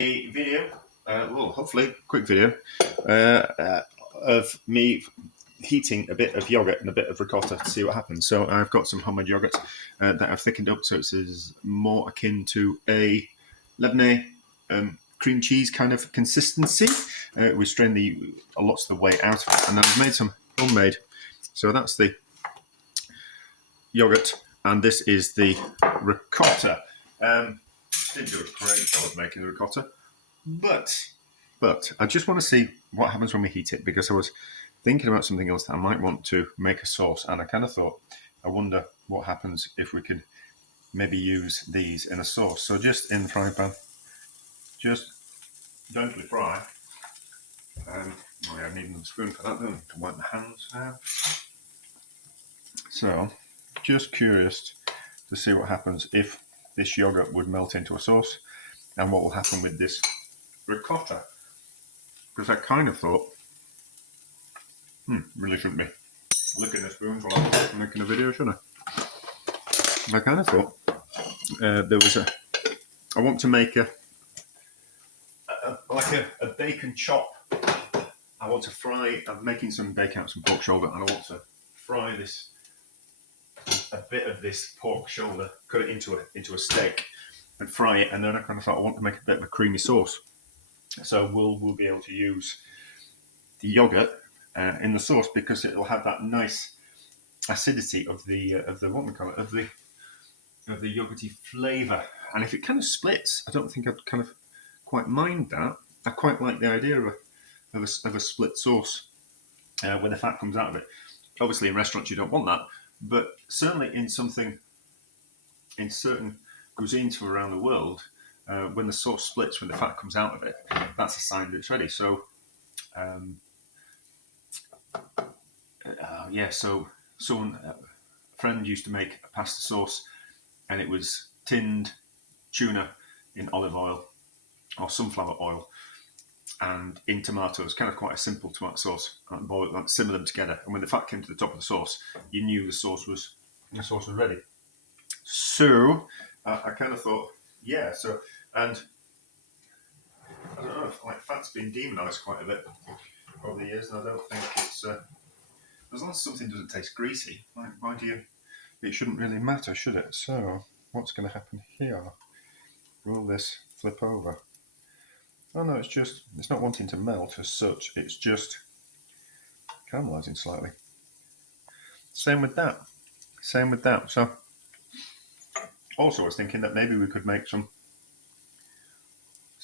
A video, well, hopefully quick video, of me heating a bit of yogurt and a bit of ricotta to see what happens. So I've got some homemade yogurt that I've thickened up so it's more akin to a Lebanese cream cheese kind of consistency. We strain lots of the way out of it, and I've made some homemade. So that's the yogurt, and this is the ricotta. Didn't do a great job of making the ricotta, but I just want to see what happens when we heat it, because I was thinking about something else that I might want to make a sauce, and I kind of thought, I wonder what happens if we could maybe use these in a sauce. So just in the frying pan, just gently fry. I need another spoon for that, don't I? To wipe my hands now. So just curious to see what happens if this yogurt would melt into a sauce, and what will happen with this ricotta. Because I kind of thought, really shouldn't be licking the spoons while I'm making a video, should I? I kind of thought I want to make a bacon chop. I want to fry. I'm making some bacon out, some pork shoulder, and I want to fry a bit of this pork shoulder, cut it into a steak, and fry it. And then I kind of thought I want to make a bit of a creamy sauce. So we'll be able to use the yogurt in the sauce, because it will have that nice acidity of the what we call it, of the yogurty flavour. And if it kind of splits, I don't think I'd kind of quite mind that. I quite like the idea of a split sauce when the fat comes out of it. Obviously, in restaurants you don't want that, but certainly in certain cuisines from around the world, when the sauce splits, when the fat comes out of it, that's a sign that it's ready. So, so a friend used to make a pasta sauce, and it was tinned tuna in olive oil or sunflower oil and in tomatoes, kind of quite a simple tomato sauce, and boil it, simmer them together. And when the fat came to the top of the sauce, you knew the sauce was ready. So I kind of thought, yeah. So, and I don't know, like, fat's been demonised quite a bit over the years, and I don't think it's as long as something doesn't taste greasy, why do you? It shouldn't really matter, should it? So what's going to happen here? Will this flip over? Oh no, it's not wanting to melt as such, it's just caramelising slightly. Same with that. So also I was thinking that maybe we could make some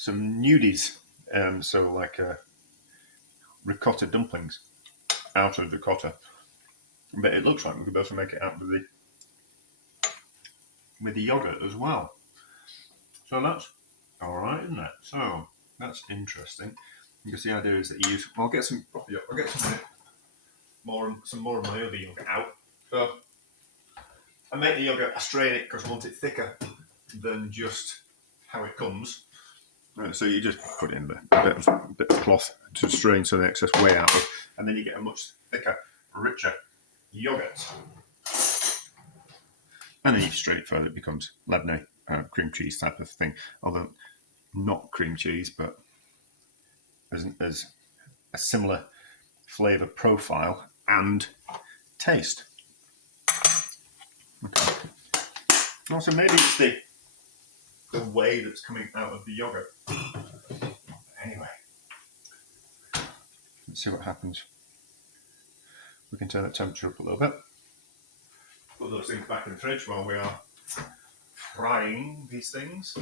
nudies, so like ricotta dumplings out of ricotta. But it looks like we could be able to make it out with the yogurt as well. So that's alright, isn't it? So that's interesting, because the idea is that you use. I'll get some more of my other yogurt out. So I make the yogurt, I strain it because I want it thicker than just how it comes. So you just put in a bit of cloth to strain so the excess whey out of, and then you get a much thicker, richer yogurt. And then you strain it further, it becomes Lebanese cream cheese type of thing. Although not cream cheese, but as a similar flavour profile and taste. Okay. Also, maybe it's the whey that's coming out of the yogurt. Anyway, let's see what happens. We can turn the temperature up a little bit. Put those things back in the fridge while we are frying these things.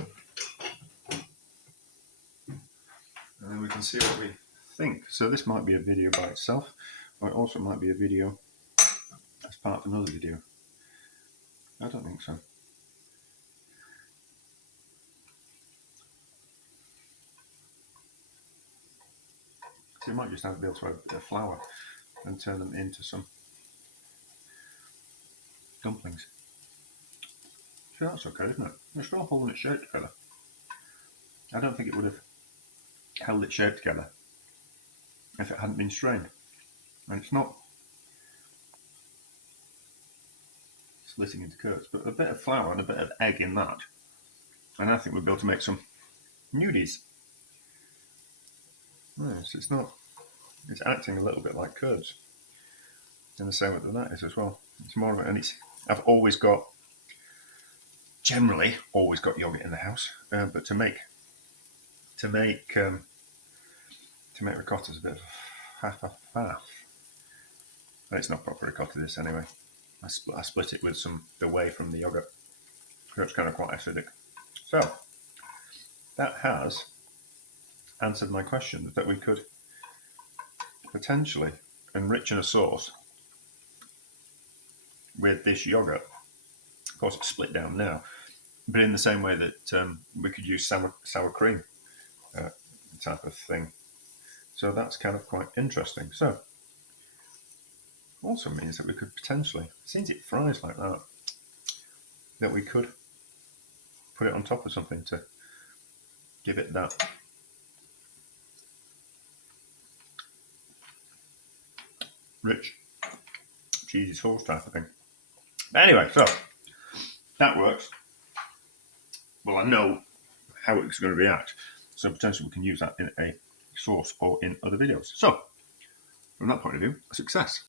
And then we can see what we think. So this might be a video by itself, or it also might be a video as part of another video. I don't think so. So you might just have to be able to add a bit of flour and turn them into some dumplings. So that's okay, isn't it? It's still holding its shape together. I don't think it would have held its shape together if it hadn't been strained. And it's not splitting into curds, but a bit of flour and a bit of egg in that, and I think we'll be able to make some nudies Nice. It's not. It's acting a little bit like curds, in the same way that that is as well. It's more of it, and it's. I've generally always got yogurt in the house, but to make ricotta is a bit of half. It's not proper ricotta this anyway. I split it with the whey from the yogurt. So it's kind of quite acidic. So that has answered my question that we could potentially enrichen a sauce with this yogurt. Of course, it's split down now, but in the same way that we could use sour cream type of thing. So that's kind of quite interesting. So also means that we could potentially, since it fries like that we could put it on top of something to give it that rich, cheesy sauce type of thing. But anyway, so that works. Well, I know how it's going to react, so potentially we can use that in a sauce or in other videos. So, from that point of view, a success.